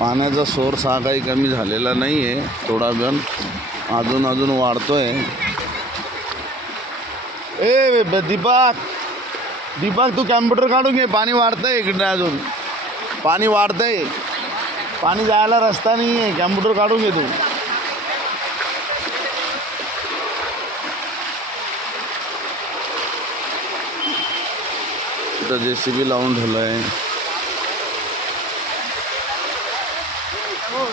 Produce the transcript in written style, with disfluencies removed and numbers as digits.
पाण्याचा सोर्स हा काही कमी झालेला नाही आहे, थोडा पण अजून वाढतोय. ए दीपक तू कॅम्प्युटर काढून घे, पाणी वाढतंय इकडे, अजून पाणी वाढतंय, पाणी जायला रस्ता नाही आहे, कॅम्प्युटर काढून घे तू. इथं JCB लावून ठेवलंय. हो